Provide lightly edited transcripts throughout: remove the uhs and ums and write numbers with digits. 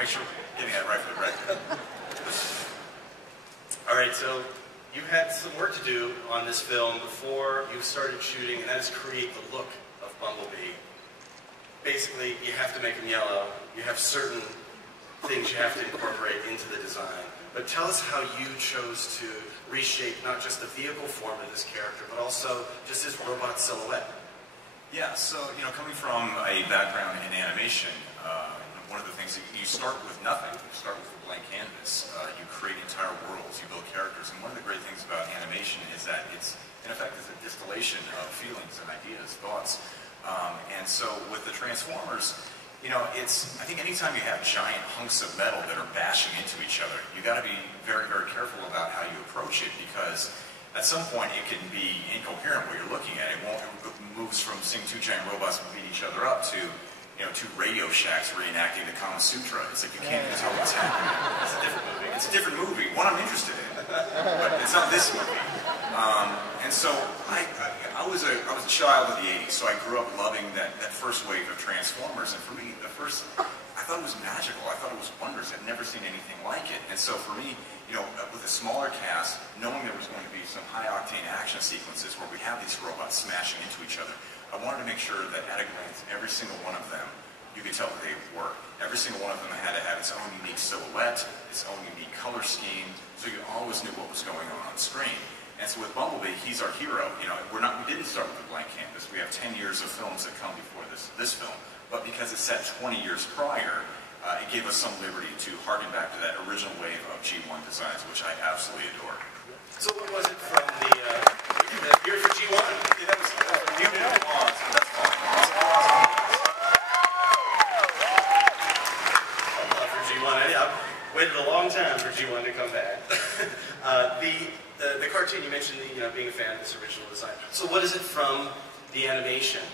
make sure we're getting that right for the record. All right, so you had some work to do on this film before you started shooting, and that is create the look of Bumblebee. Basically, you have to make him yellow. You have certain things you have to incorporate into the design. But tell us how you chose to reshape not just the vehicle form of this character, but also just his robot silhouette. Yeah, so, you know, coming from a background in animation, one of the things that you start with nothing. You start with a blank canvas. You create entire worlds. You build characters. And one of the great things about animation is that it's, in effect, it's a distillation of feelings and ideas, thoughts. And so with the Transformers, you know, I think anytime you have giant hunks of metal that are bashing into each other, you got to be very, very careful about how you approach it, because at some point it can be incoherent what you're looking at. It moves from seeing two giant robots beat each other up to, you know, two Radio Shacks reenacting the Kama Sutra. It's like you can't even tell what's happening. It's a different movie. It's a different movie. One I'm interested in, but it's not this movie. And so I was a child of the '80s, so I grew up loving that first wave of Transformers. And for me, I thought it was magical. I thought it was wondrous. I'd never seen anything like it. And so for me, you know, with a smaller cast, knowing there was going to be some high-octane action sequences where we have these robots smashing into each other, I wanted to make sure that at a glance, every single one of them, you could tell that they were. Every single one of them had to have its own unique silhouette, its own unique color scheme, so you always knew what was going on screen. And so with Bumblebee, he's our hero. You know, we didn't start with a blank canvas. We have 10 years of films that come before this film, but because it's set 20 years prior, it gave us some liberty to harken back to that original wave of G1 designs, which I absolutely adore. So what was it from the year for G1? Yeah, that was you did applause, but that's fine. For G1, I waited a long time for G1 to come back. The cartoon, you mentioned being a fan of this original design. So what is it from the animation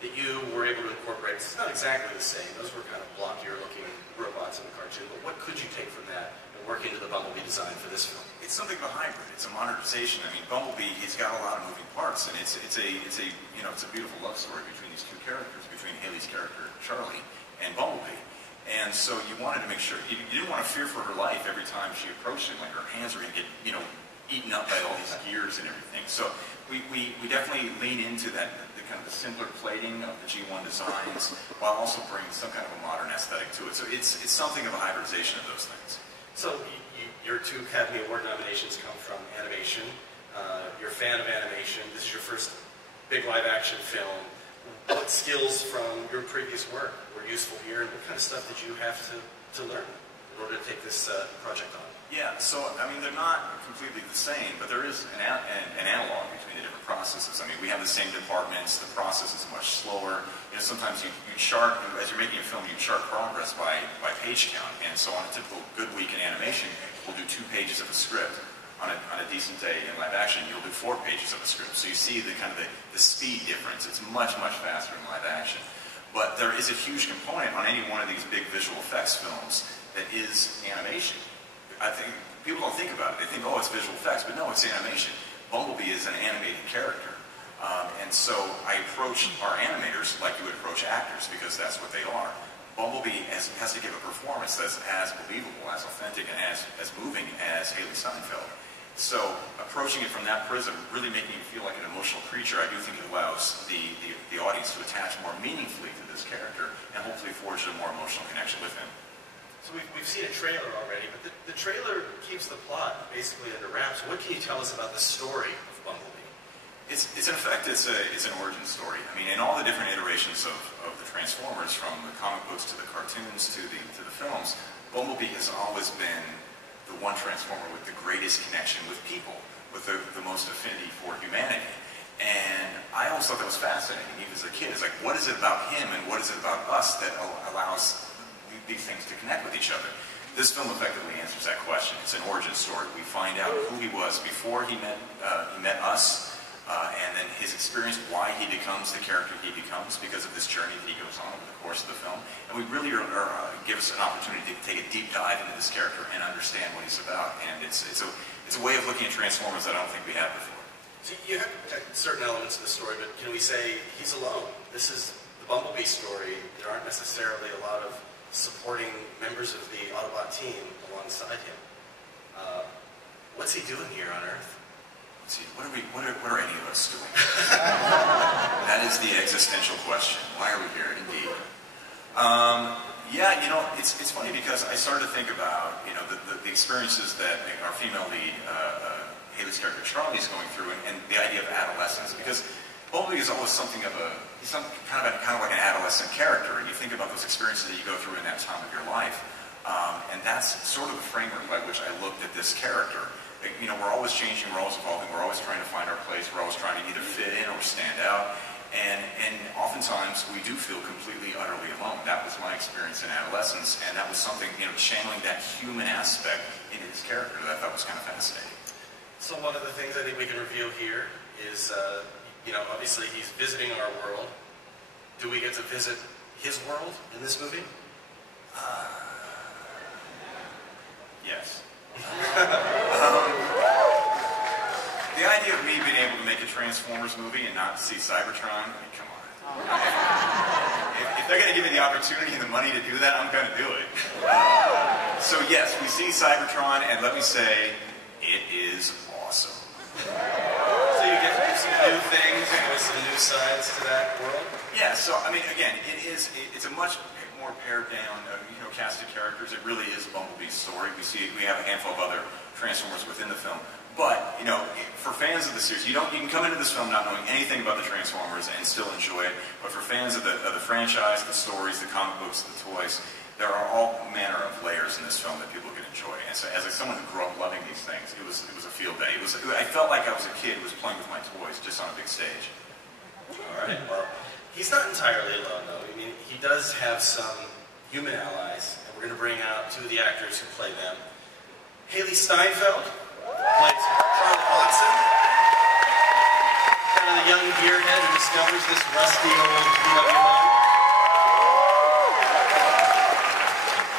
that you were able to incorporate? It's not exactly the same. Those were kind of blockier looking robots in the cartoon, but what could you take from that and work into the Bumblebee design for this film? It's something of a hybrid. It's a modernization. I mean, Bumblebee, he's got a lot of moving parts, and it's a beautiful love story between these two characters, between Hailee's character Charlie and Bumblebee. And so you wanted to make sure you didn't want to fear for her life every time she approached him, like her hands were going to get eaten up by all these gears and everything. So we definitely lean into that kind of the simpler plating of the G1 designs, while also bringing some kind of a modern aesthetic to it. So it's something of a hybridization of those things. So your 2 Academy Award nominations come from animation. You're a fan of animation. This is your first big live-action film. What skills from your previous work were useful here, and what kind of stuff did you have to learn in order to take this project on? Yeah, so, I mean, they're not completely the same, but there is an analog between the different processes. I mean, we have the same departments, the process is much slower. You know, sometimes you chart, as you're making a film, you chart progress by page count. And so on a typical good week in animation, we'll do 2 pages of a script. On a decent day in live action, you'll do 4 pages of a script. So you see the kind of the speed difference. It's much, much faster in live action. But there is a huge component on any one of these big visual effects films that is animation. I think people don't think about it. They think, oh, it's visual effects, but no, it's animation. Bumblebee is an animated character. And so I approach our animators like you would approach actors, because that's what they are. Bumblebee has to give a performance that's as believable, as authentic, and as moving as Hailee Steinfeld. So approaching it from that prism, really making you feel like an emotional creature, I do think it allows the audience to attach more meaningfully to this character and hopefully forge a more emotional connection with him. So we've seen a trailer already, but the trailer keeps the plot basically under wraps. What can you tell us about the story of Bumblebee? It's in effect, it's an origin story. I mean, in all the different iterations of the Transformers, from the comic books to the cartoons to the films, Bumblebee has always been the one Transformer with the greatest connection with people, with the most affinity for humanity. And I always thought that was fascinating, even as a kid. It's like, what is it about him and what is it about us that allows these things to connect with each other? This film effectively answers that question. It's an origin story. We find out who he was before he met us, and then his experience, why he becomes the character he becomes because of this journey that he goes on over the course of the film. And we really give us an opportunity to take a deep dive into this character and understand what he's about. And it's a way of looking at Transformers that I don't think we had before. So you have certain elements of the story, but can we say he's alone? This is the Bumblebee story. There aren't necessarily a lot of supporting members members of the Autobot team alongside him. What's he doing here on Earth? What are any of us doing? That is the existential question. Why are we here, indeed? Yeah, you know, it's funny because I started to think about, you know, the experiences that our female lead, Hailee's character Charlie, is going through, and the idea of adolescence. Because Bumblebee is always something of a, he's kind of like an adolescent character, and you think about those experiences that you go through in that time of your life. And that's sort of the framework by which I looked at this character. You know, we're always changing, we're always evolving, we're always trying to find our place, we're always trying to either fit in or stand out. And oftentimes we do feel completely, utterly alone. That was my experience in adolescence, and that was something, you know, channeling that human aspect in his character that I thought was kind of fascinating. So one of the things I think we can reveal here is, you know, obviously he's visiting our world. Do we get to visit his world in this movie? Yes. The idea of me being able to make a Transformers movie and not see Cybertron, I mean, come on. If they're going to give me the opportunity and the money to do that, I'm going to do it. So yes, we see Cybertron, and let me say, it is awesome. So you get to do some new things, and there's some new sides to that world? Yeah, so, I mean, again, it's a much more pared down, you know, cast of characters. It really is Bumblebee's story. We have a handful of other Transformers within the film. But, you know, for fans of the series, you can come into this film not knowing anything about the Transformers and still enjoy it. But for fans of the franchise, the stories, the comic books, the toys, there are all manner of layers in this film that people can enjoy. And so, as someone who grew up loving these things, it was a field day. I felt like I was a kid who was playing with my toys just on a big stage. All right. Well, he's not entirely alone, though. I mean, he does have some human allies, and we're going to bring out two of the actors who play them. Hailee Steinfeld plays Charlie Watson, kind of the young gearhead who discovers this rusty old VW home.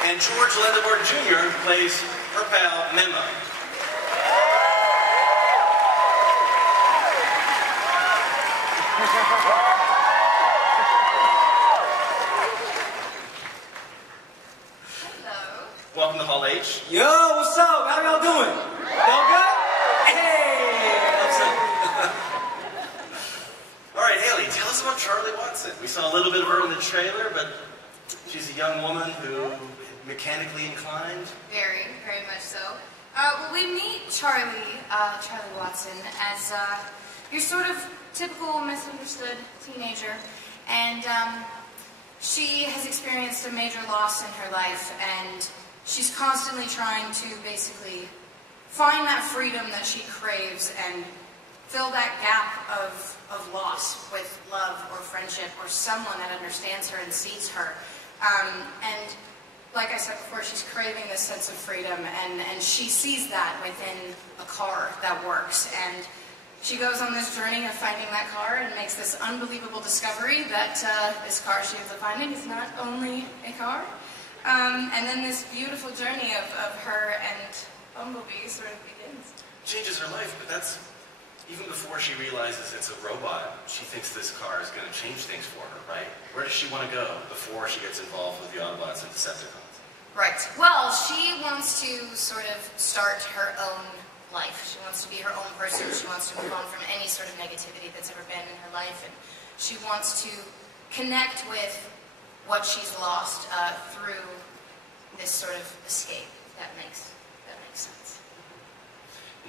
And George Lendemore Jr. plays her pal Memo. Welcome to Hall H. Yo, what's up? How y'all doing? Y'all good? Hey! What's up? All right, Hailee, tell us about Charlie Watson. We saw a little bit of her in the trailer, but she's a young woman who mechanically inclined. Very, very much so. Well, we meet Charlie Watson as your sort of typical misunderstood teenager, and she has experienced a major loss in her life, and she's constantly trying to basically find that freedom that she craves and fill that gap of loss with love or friendship or someone that understands her and sees her. And like I said before, she's craving this sense of freedom, and she sees that within a car that works. And she goes on this journey of finding that car and makes this unbelievable discovery that this car she ends up finding is not only a car. And then this beautiful journey of her and Bumblebee sort of begins. Changes her life, but that's even before she realizes it's a robot. She thinks this car is going to change things for her, right? Where does she want to go before she gets involved with the Autobots and Decepticons? Right. Well, she wants to sort of start her own life. She wants to be her own person. She wants to move on from any sort of negativity that's ever been in her life, and she wants to connect with what she's lost through this sort of escape. That makes sense.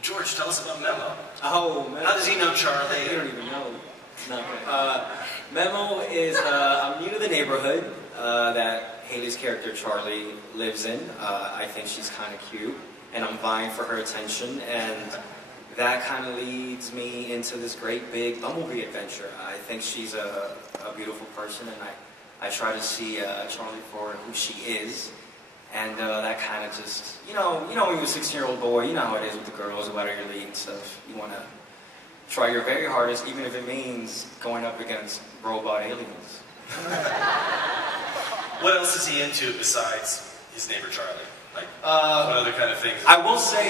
George, tell us about Memo. Oh, Memo. How does he know Charlie? You don't even know. No. Memo is, I'm new to the neighborhood that Hailee's character Charlie lives in. I think she's kind of cute, and I'm vying for her attention, and that kind of leads me into this great big Bumblebee adventure. I think she's a beautiful person, and I try to see Charlie for who she is. And that kind of just, you know when you're a 16-year-old boy, you know how it is with the girls, what are your leading stuff. You want to try your very hardest, even if it means going up against robot aliens. What else is he into besides his neighbor Charlie? Like, what other kind of things? I will say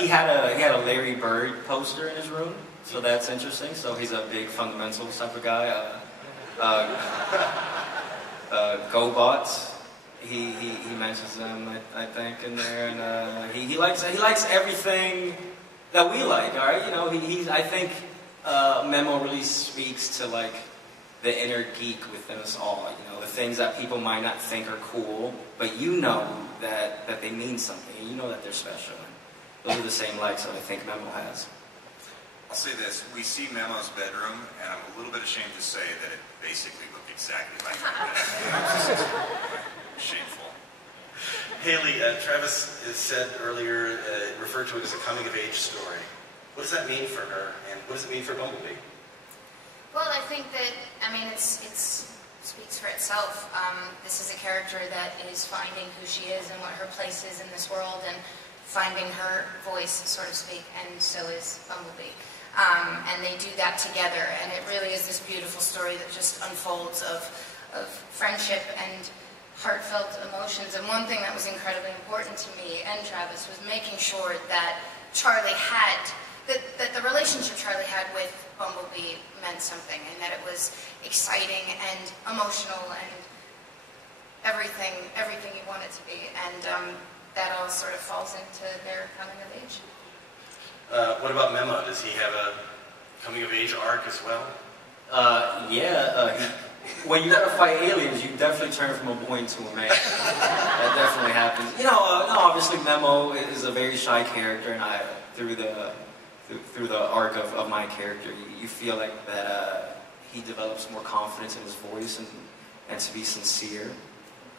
he had a Larry Bird poster in his room, so that's interesting. So he's a big fundamentals type of guy. GoBots. He mentions them, I think, in there, and he likes everything that we like. All right, you know, I think Memo really speaks to like the inner geek within us all. You know, the things that people might not think are cool, but you know that they mean something. You know that they're special. And those are the same likes that I think Memo has. I'll say this, we see Memo's bedroom, and I'm a little bit ashamed to say that it basically looked exactly like my bedroom. Shameful. Hailee, Travis has said earlier, referred to it as a coming-of-age story. What does that mean for her, and what does it mean for Bumblebee? Well, I think that, I mean, it speaks for itself. This is a character that is finding who she is and what her place is in this world, and finding her voice, so to speak, and so is Bumblebee. And they do that together, and it really is this beautiful story that just unfolds of friendship and heartfelt emotions. And one thing that was incredibly important to me and Travis was making sure that Charlie had, that the relationship Charlie had with Bumblebee meant something, and that it was exciting and emotional and everything you want it to be. And that all sort of falls into their coming of age. What about Memo? Does he have a coming-of-age arc as well? When you gotta fight aliens, you definitely turn from a boy into a man. That definitely happens. You know, obviously Memo is a very shy character, and through the arc of my character, you feel like that he develops more confidence in his voice and to be sincere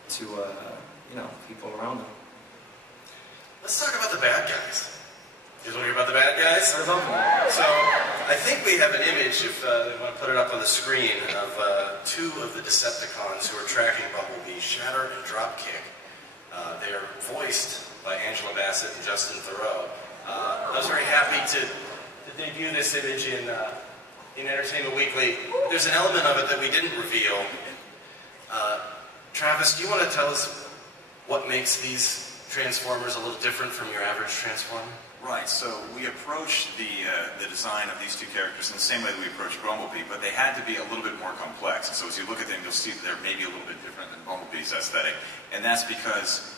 to you know, people around him. Let's talk about the bad guys. You guys want to hear about the bad guys? So, I think we have an image, if I want to put it up on the screen, of two of the Decepticons who are tracking Bumblebee, Shatter and Dropkick. They are voiced by Angela Bassett and Justin Theroux. I was very happy to debut this image in Entertainment Weekly. There's an element of it that we didn't reveal. Travis, do you want to tell us what makes these Transformers a little different from your average Transformer? Right, so we approached the design of these two characters in the same way that we approached Bumblebee, but they had to be a little bit more complex. And so as you look at them, you'll see that they're maybe a little bit different than Bumblebee's aesthetic. And that's because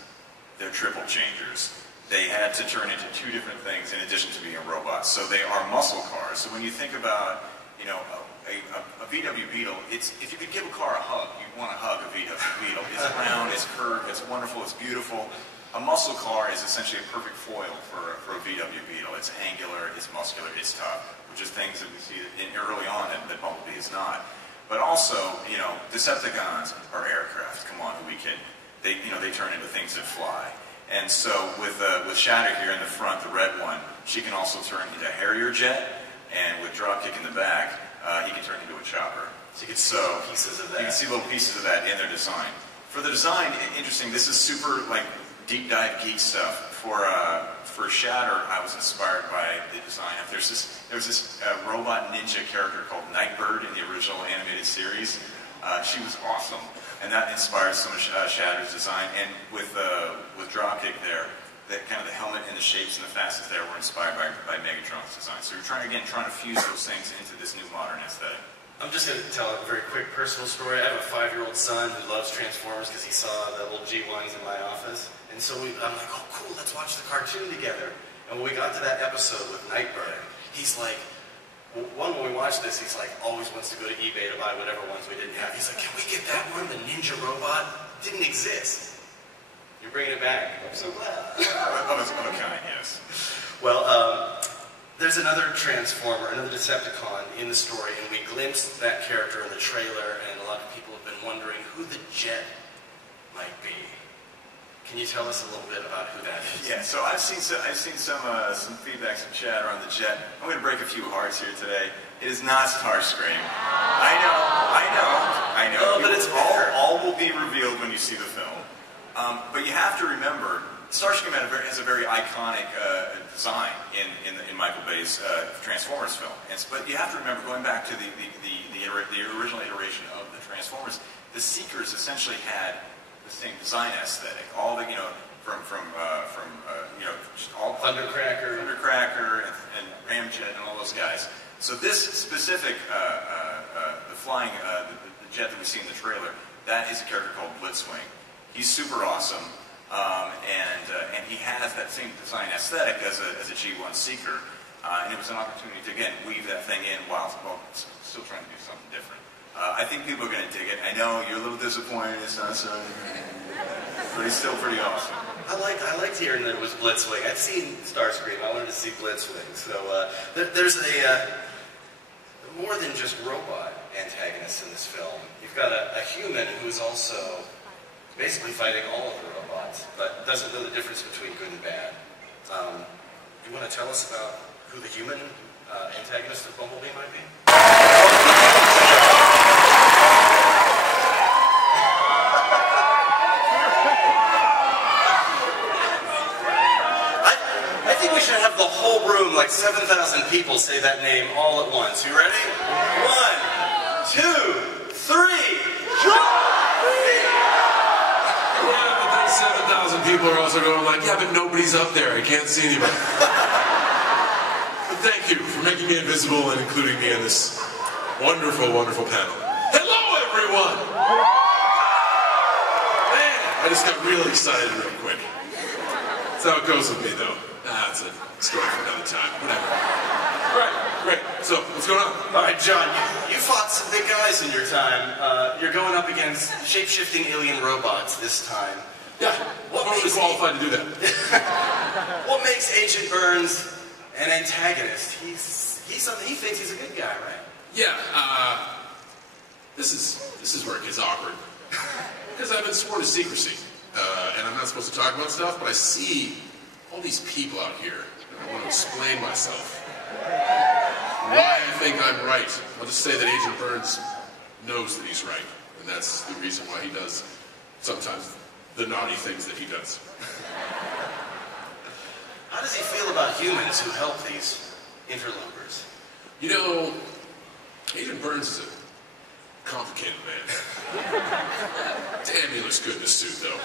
they're triple changers. They had to turn into two different things in addition to being a robot. So they are muscle cars. So when you think about, you know, a VW Beetle, if you could give a car a hug, you'd want to hug a VW Beetle. It's round, it's curved, it's wonderful, it's beautiful. A muscle car is essentially a perfect foil for a VW Beetle. It's angular, it's muscular, it's tough, which is things that we see early on that Bumblebee is not. But also, you know, Decepticons are aircraft. Come on, who we kid? They turn into things that fly. And so with Shatter here in the front, the red one, she can also turn into a Harrier jet, and with Dropkick in the back, he can turn into a chopper. So you can see pieces of that. You can see little pieces of that in their design. For the design, interesting. This is super like deep dive geek stuff. For Shatter, I was inspired by the design. There was this robot ninja character called Nightbird in the original animated series. She was awesome, and that inspired some of Shatter's design. And with Dropkick there, that kind of the helmet and the shapes and the facets there were inspired by Megatron's design. So we're trying to fuse those things into this new modern aesthetic. I'm just going to tell a very quick personal story. I have a 5-year-old son who loves Transformers because he saw the little G1s in my office. And so I'm like, oh cool, let's watch the cartoon together. And when we got to that episode with Nightbird, he's like, when we watched this, he's like, always wants to go to eBay to buy whatever ones we didn't have. He's like, can we get that one? The Ninja Robot didn't exist. You're bringing it back. I'm so glad. Of its own kind, yes. Well, there's another Transformer, another Decepticon in the story, and we glimpsed that character in the trailer, and a lot of people have been wondering who the Jet might be. Can you tell us a little bit about who that is? Yeah, so I've seen some feedback, some chatter on the Jet. I'm going to break a few hearts here today. It is not Starscream. I know. Oh, but it's all will be revealed when you see the film. But you have to remember, Starscream has a very iconic design in Michael Bay's Transformers film. But you have to remember, going back to the original iteration of the Transformers, the Seekers essentially had the same design aesthetic. All the just all Thundercracker and Ramjet and all those guys. So this specific the jet that we see in the trailer, that is a character called Blitzwing. He's super awesome, and he has that same design aesthetic as a G1 Seeker, and it was an opportunity to, again, weave that thing in while still trying to do something different. I think people are going to dig it. I know you're a little disappointed it's not so, but it's still pretty awesome. I liked hearing that it was Blitzwing. I've seen Starscream. I wanted to see Blitzwing. So there's more than just robot antagonists in this film. You've got a human who's also basically fighting all of the robots, but doesn't know the difference between good and bad. You want to tell us about who the human antagonist of Bumblebee might be? I think we should have the whole room, like 7,000 people, say that name all at once. You ready? 1, 2, 3. Yeah, but those 7,000 people are also going like, yeah, but nobody's up there. I can't see anybody. But thank you for making me invisible and including me in this wonderful, wonderful panel. Hello, everyone! Man, I just got really excited real quick. That's how it goes with me, though. That's a story for another time. Whatever. All right, great. So, what's going on? All right, John, you fought some big guys in your time. You're going up against shape-shifting alien robots this time. Yeah, totally qualified to do that. What makes Agent Burns an antagonist? He thinks he's a good guy, right? Yeah, this is where it gets awkward. Because I've been sworn to secrecy, and I'm not supposed to talk about stuff, but I see all these people out here, and I want to explain myself. Why I think I'm right. I'll just say that Agent Burns knows that he's right, and that's the reason why he does sometimes the naughty things that he does. How does he feel about humans who help these interlopers? You know, Agent Burns is a complicated man. Damn, he looks good in a suit, though.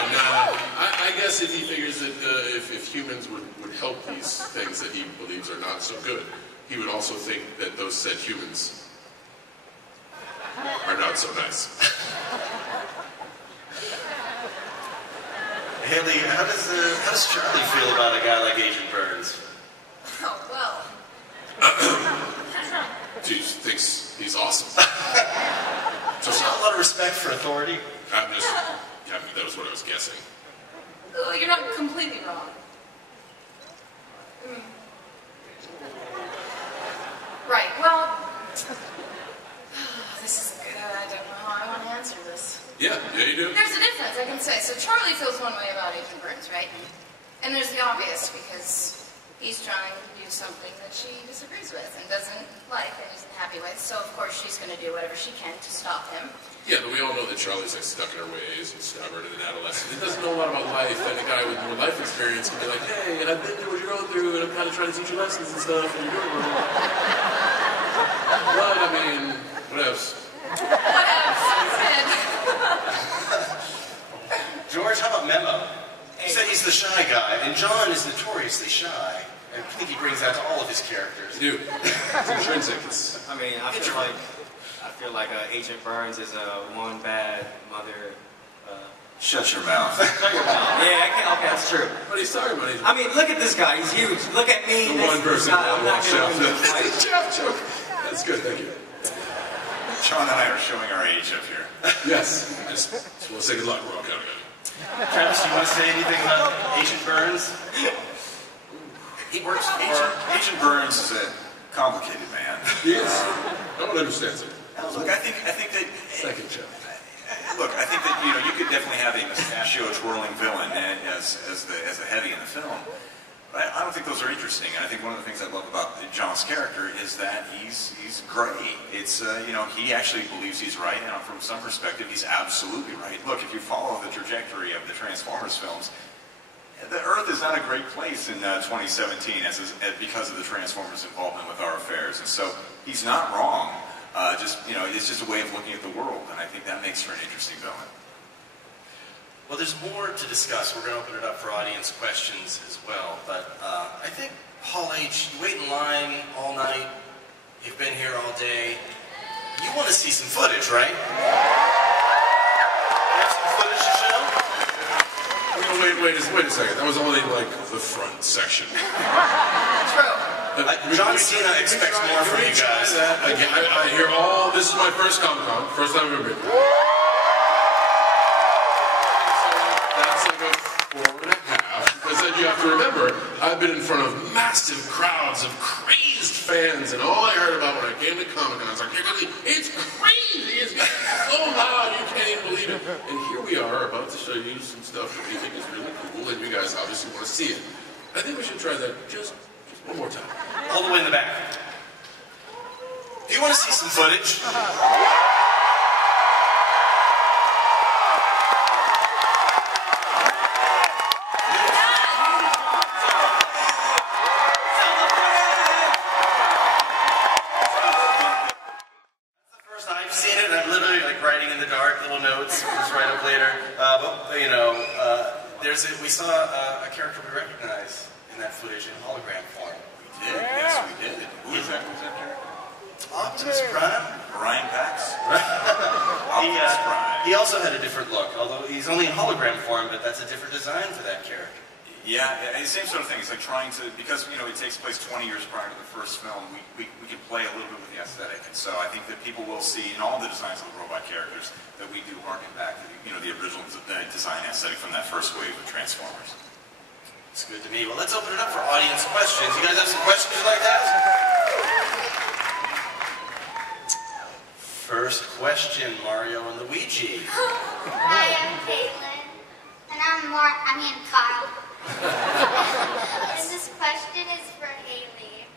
And I guess if he figures that if humans would help these things that he believes are not so good, he would also think that those said humans are not so nice. Hailee, how does Charlie feel about a guy like Agent Burns? Oh, well. She thinks he's awesome. Does he have a lot of respect for authority? That was what I was guessing. Oh, you're not completely wrong. Right, well, this is good. I don't know how I want to answer this. Yeah, you do. There's a difference, I can say. So Charlie feels one way about Agent Burns, right? And there's the obvious, because he's trying to do something that she disagrees with and doesn't like and isn't happy with. So, of course, she's going to do whatever she can to stop him. Yeah, but we all know that Charlie's like stuck in her ways and stubborn and an adolescent. He doesn't know a lot about life, and a guy with more life experience can be like, hey, I've been through what you're going through, and I'm kind of trying to teach you lessons and stuff, and you're doing wrong. But, I mean, what else? What else? George, how about Memo? He said he's the shy guy, and John is notoriously shy. I think he brings that to all of his characters. You do. It's intrinsic. I mean, I feel like Agent Burns is one bad mother. Shut your mouth. Shut your mouth. Yeah, okay, that's true. What are you talking about? I mean, look at this guy. He's huge. Look at me. The one person. I'm not going to fight. That's good, thank you. Sean and I are showing our age up here. Yes. Just want to say good luck. We're all counting on it. Travis, you want to say anything about Agent Burns? He works. Agent Burns is a complicated man. He is. No one understands him. Look, I think that. Second job. Look, I think that you could definitely have a mustachio twirling villain as the heavy in the film. But I don't think those are interesting. And I think one of the things I love about John's character is that he's gray. It's he actually believes he's right, and from some perspective, he's absolutely right. Look, if you follow the trajectory of the Transformers films, the Earth is not a great place in 2017 because of the Transformers' involvement with our affairs. And so he's not wrong. It's just a way of looking at the world, and I think that makes for an interesting villain. Well, there's more to discuss. We're going to open it up for audience questions as well. But I think, Hall H, you wait in line all night. You've been here all day. You want to see some footage, right? wait a second. That was only like the front section. True. John Cena expects more from you guys. Again, I hear all. This is my first Comic-Con. First time I've ever been. That's like a 4.5. Because then you have to remember, I've been in front of massive crowds of crazed fans, and all I heard about when I came to Comic-Con, I was like, it's crazy! It's so loud, you can't even believe it. And here we are, about to show you some stuff that we think is really cool, and you guys obviously want to see it. I think we should try that just one more time. All the way in the back. Do you want to see some footage? We saw a character we recognize in that footage in hologram form. We did, yes we did. Who is that character? Optimus Prime? Brian Pax? Optimus Prime. He also had a different look, although he's only in hologram form, but that's a different design for that character. Yeah, same sort of thing. It's like trying to, because it takes place 20 years prior to the first film, we can play a little bit with the aesthetic. And so I think that people will see in all the designs of the robot characters that we do harken back to the original design aesthetic from that first wave of Transformers. It's good to me. Well, let's open it up for audience questions. You guys have some questions you'd like to ask? First question, Mario and Luigi. Hi, I'm Caitlin. And I'm Kyle. And this question is for Hailee.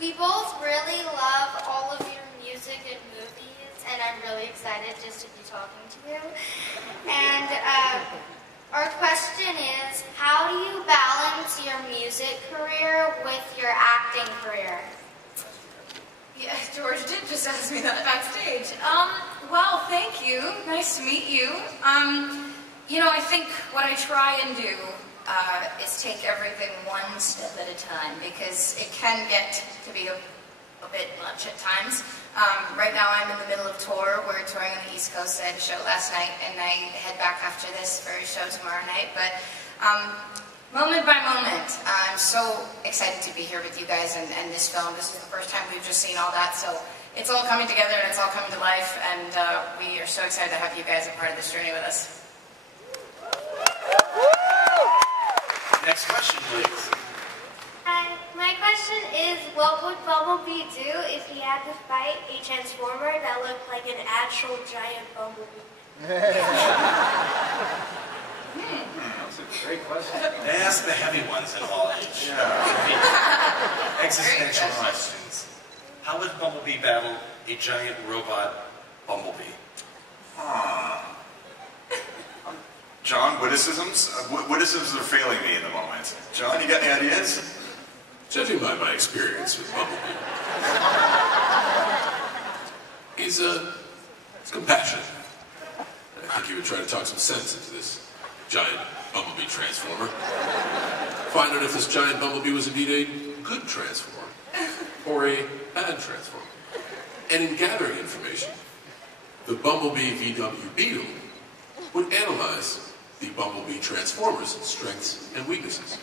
We both really love all of your music and movies, and I'm really excited just to be talking to you. And our question is, how do you balance your music career with your acting career? Yeah, George did just ask me that backstage. Well, thank you. Nice to meet you. I think what I try and do is take everything one step at a time, because it can get to be a bit much at times. Right now I'm in the middle of tour. We're touring on the East Coast. I had a show last night, and I head back after this for a show tomorrow night. But moment by moment, I'm so excited to be here with you guys and this film. This is the first time we've just seen all that, so it's all coming together and it's all coming to life, and we are so excited to have you guys a part of this journey with us. Next question, please. Hi, my question is, what would Bumblebee do if he had to fight a Transformer that looked like an actual giant Bumblebee? That's a great question. They ask the heavy ones in college. Yeah. Existential questions. How would Bumblebee battle a giant robot Bumblebee? John, witticisms? Witticisms are failing me in the moment. John, you got any ideas? Judging by my experience with Bumblebee, he's compassionate. I think he would try to talk some sense into this giant Bumblebee Transformer. Find out if this giant Bumblebee was indeed a good Transformer or a bad Transformer. And in gathering information, the Bumblebee VW Beetle would analyze the Bumblebee Transformer's strengths and weaknesses.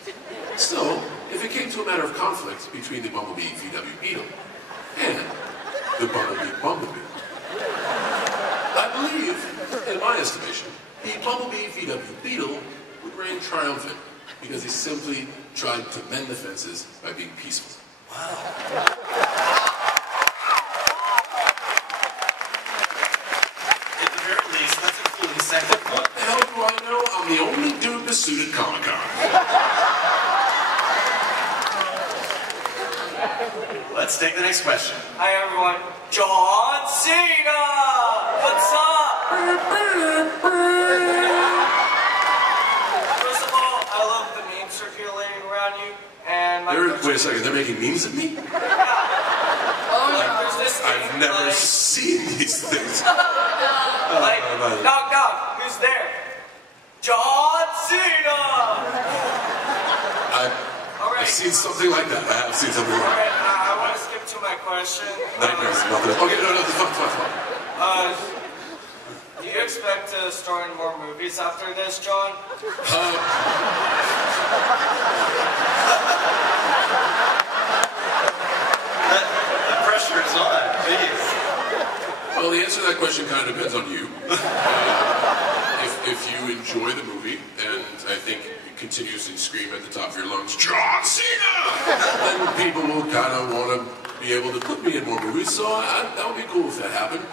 So, if it came to a matter of conflict between the Bumblebee VW Beetle and the Bumblebee, I believe, in my estimation, the Bumblebee VW Beetle would reign triumphant because he simply tried to mend the fences by being peaceful. Wow. What the hell do I know? I'm the only dude that's suited Comic-Con. Let's take the next question. Hi everyone, John Cena! What's up? First of all, I love the memes circulating around you, and my Wait a second, they're making memes of me? there's this thing, I've never seen these things. knock knock, who's there? John Cena! I've seen something like that. I have seen something like that. Alright, I want to skip to my question. Nightmares about this. Okay, no, it's fine. Do you expect to star in more movies after this, John? The pressure is on. Jeez. Well, the answer to that question kind of depends on you. If you enjoy the movie, and I think you continuously scream at the top of your lungs, John Cena! Then people will kind of want to be able to put me in more movies, so that would be cool if that happened.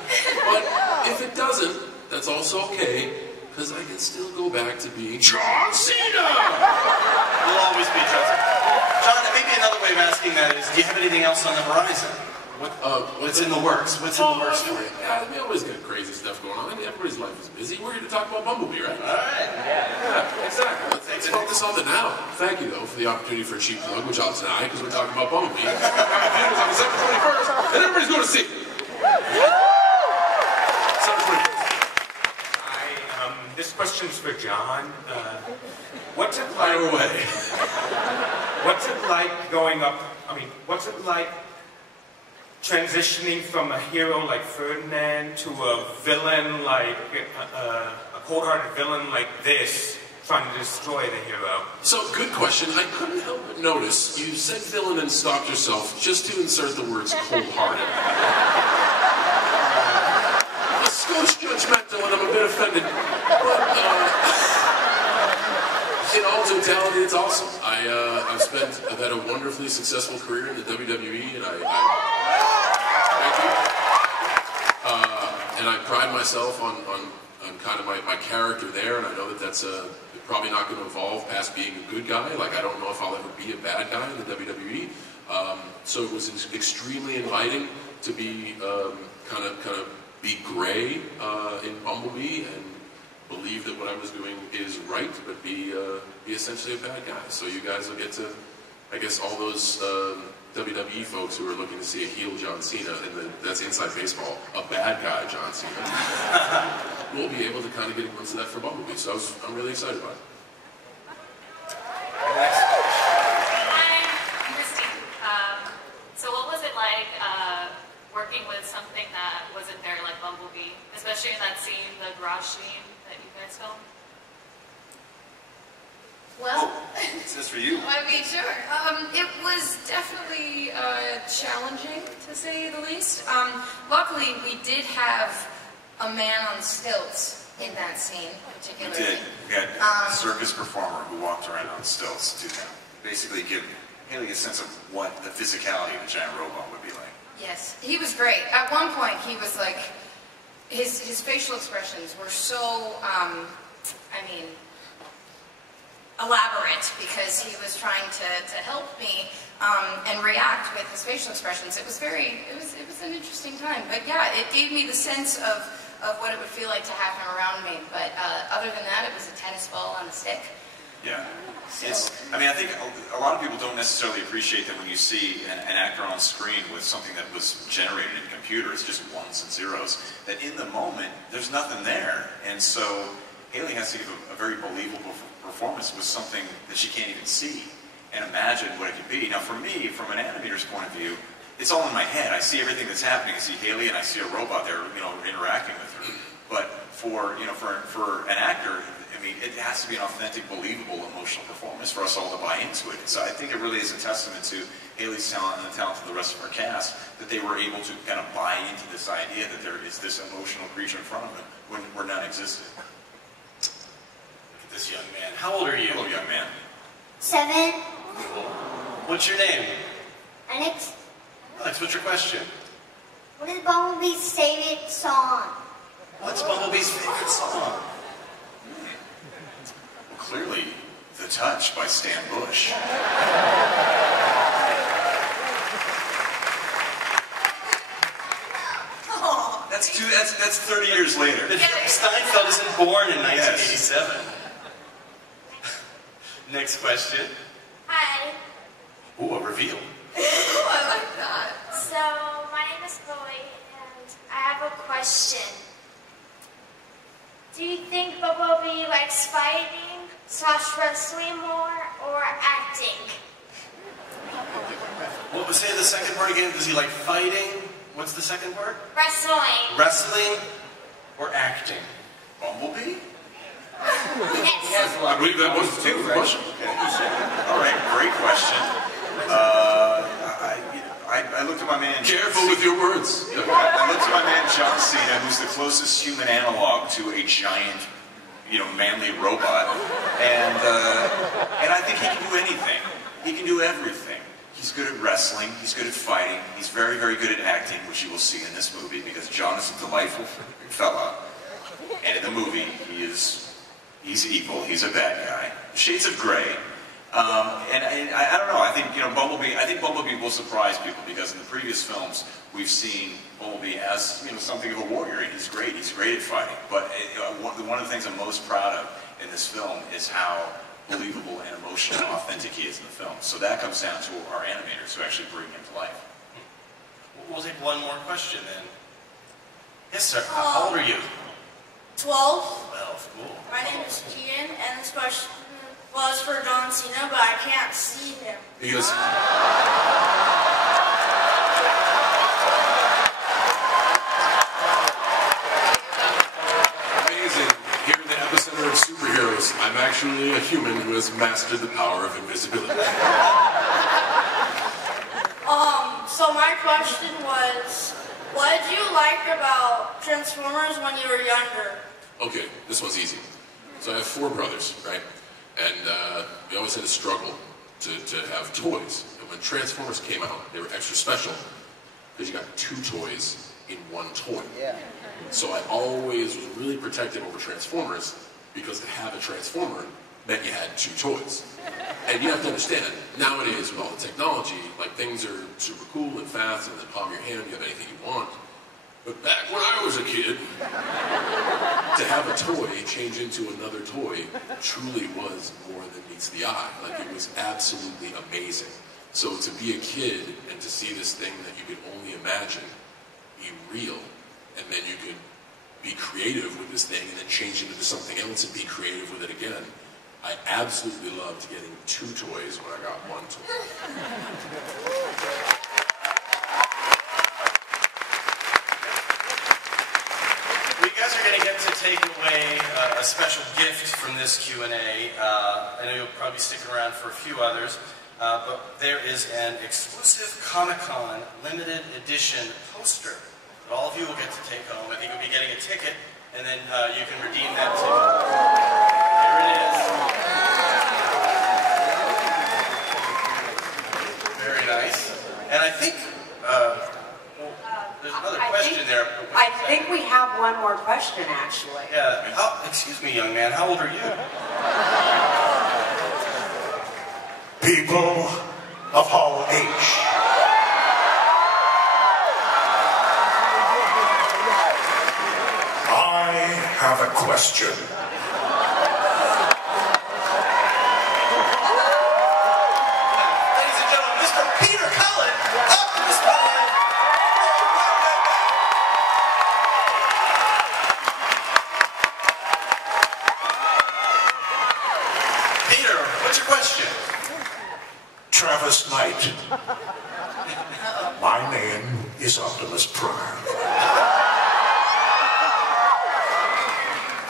But if it doesn't, that's also okay, because I can still go back to being John Cena! You'll always be John. John, maybe another way of asking that is, do you have anything else on the horizon? What's in the works? What's in the works for you? Yeah, we always got crazy stuff going on. I mean, everybody's life is busy. We're here to talk about Bumblebee, right? All right. Yeah, exactly. Let's focus on the now. Thank you, though, for the opportunity for a cheap plug, which I'll deny, because we're talking about Bumblebee. Theaters on December 21st, and everybody's going to see it. December 21st. This question's for John. What's it Fire like? away. What's it like going up? I mean, what's it like transitioning from a hero like Ferdinand to a villain like a cold-hearted villain like this, trying to destroy the hero? So, good question. I couldn't help but notice you said villain and stopped yourself just to insert the words cold-hearted. A skosh judgmental, and I'm a bit offended. But, in all totality, it's awesome. I've had a wonderfully successful career in the WWE, and thank you. And I pride myself on kind of my character there, and I know that that's probably not going to evolve past being a good guy. Like, I don't know if I'll ever be a bad guy in the WWE. So it was extremely inviting to be kind of be gray in Bumblebee and believe that what I was doing is right, but be essentially a bad guy. So you guys will get to, I guess, all those WWE folks who are looking to see a heel John Cena, and that's inside baseball, a bad guy John Cena, we'll be able to kind of get a glimpse of that for Bumblebee. So I'm really excited about it. I'm Christine. So what was it like working with something that wasn't there like Bumblebee, especially in that scene, the garage scene that you guys filmed? Well, Is this for you? I mean, sure. It was definitely challenging, to say the least. Luckily, we did have a man on stilts in that scene, We particularly. did. We had a circus performer who walked around on stilts to basically give Hailee a sense of what the physicality of a giant robot would be like. Yes, he was great. At one point, he was like, his facial expressions were so, elaborate, because he was trying to help me and react with his facial expressions. It was an interesting time. But yeah, it gave me the sense of what it would feel like to have him around me. But other than that, it was a tennis ball on a stick. Yeah. I think a lot of people don't necessarily appreciate that when you see an actor on screen with something that was generated in a computer, it's just ones and zeros, that in the moment, there's nothing there. And so Hailee has to give a very believable performance with something that she can't even see and imagine what it could be. Now for me, from an animator's point of view, it's all in my head. I see everything that's happening. I see Hailee and I see a robot there, interacting with her. But for an actor, I mean, it has to be an authentic, believable, emotional performance for us all to buy into it. So I think it really is a testament to Hailee's talent and the talent of the rest of our cast that they were able to kind of buy into this idea that there is this emotional creature in front of them when none existed. This young man. How old are you? Hello, young man. 7. What's your name? Alex, Alex, what's your question? what is Bumblebee's favorite song? What's Bumblebee's favorite song? Clearly, The Touch by Stan Bush. That's 30 years later. Hailee Steinfeld isn't born in 1987. Next question. Hi. Ooh, a reveal. Oh, I like that. So, my name is Chloe, and I have a question. Do you think Bumblebee likes fighting / wrestling more, or acting? What was the second part again? Does he like fighting? What's the second part? Wrestling. Wrestling or acting? Bumblebee? Yes. I believe that was the question. All right, great question. I looked at my man. Careful with your words. I looked at my man John Cena, who's the closest human analog to a giant, manly robot, and I think he can do anything. He can do everything. He's good at wrestling. He's good at fighting. He's very, very good at acting, which you will see in this movie because John is a delightful fella, and in the movie he's evil. He's a bad guy. Shades of gray. And I don't know. I think Bumblebee. I think Bumblebee will surprise people because in the previous films we've seen Bumblebee as something of a warrior, and he's great. He's great at fighting. But one of the things I'm most proud of in this film is how believable and emotional and authentic he is in the film. So that comes down to our animators who actually bring him to life. We'll take one more question then. Yes, sir. How old are you? 12. 12. Cool. My name is Kian, and this question was for John Cena, but I can't see him. Because amazing. Here in the epicenter of superheroes, I'm actually a human who has mastered the power of invisibility. So my question was, what did you like about Transformers when you were younger? Okay, this one's easy. So I have 4 brothers, right? And we always had to struggle to have toys. And when Transformers came out, they were extra special because you got 2 toys in 1 toy. Yeah. So I always was really protective over Transformers because to have a Transformer meant you had 2 toys. And you have to understand, nowadays with all the technology, like things are super cool and fast, and in the palm of your hand you have anything you want. But back when I was a kid, to have a toy change into another toy truly was more than meets the eye. Like, it was absolutely amazing. So to be a kid and to see this thing that you could only imagine be real, and then you could be creative with this thing and then change it into something else and be creative with it again, I absolutely loved getting 2 toys when I got 1 toy. You guys are going to get to take away a special gift from this Q&A. I know you'll probably stick around for a few others, but there is an exclusive Comic-Con limited edition poster that all of you will get to take home. I think you'll be getting a ticket, and then you can redeem that too. Here it is. Very nice. And I think there's another question there. I think we have one more question, actually. Yeah. Excuse me, young man. How old are you? People of Hall H. I have a question. Ladies and gentlemen, Mr. Peter Cullen, Optimus Prime. Peter, what's your question? Travis Knight. My name is Optimus Prime.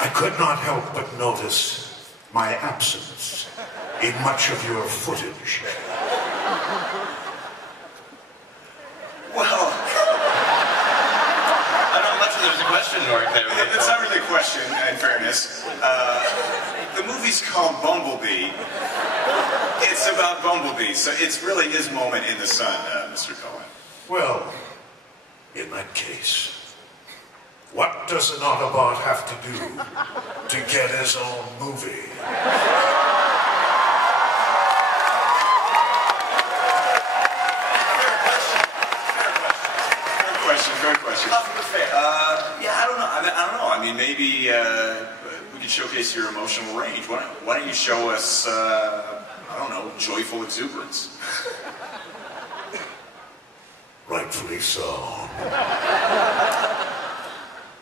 I could not help but notice my absence in much of your footage. Well, I'm not sure there's a question right there. it's not really a question, in fairness. The movie's called Bumblebee. It's about Bumblebee, so it's really his moment in the sun, Mr. Cohen. Well, in that case, what does an Autobot have to do to get his own movie? Fair question. Yeah, I don't know. I mean, maybe we could showcase your emotional range. Why don't you show us, I don't know, joyful exuberance? Rightfully so.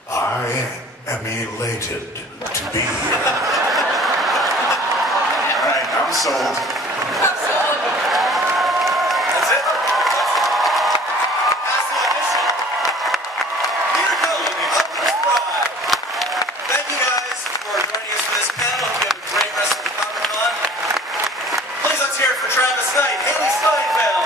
I am elated to be here. All right, I'm sold. That's it. That's the audition. Peter Cullen, Optimus Prime. Thank you, guys. night, Hailee Steinfeld.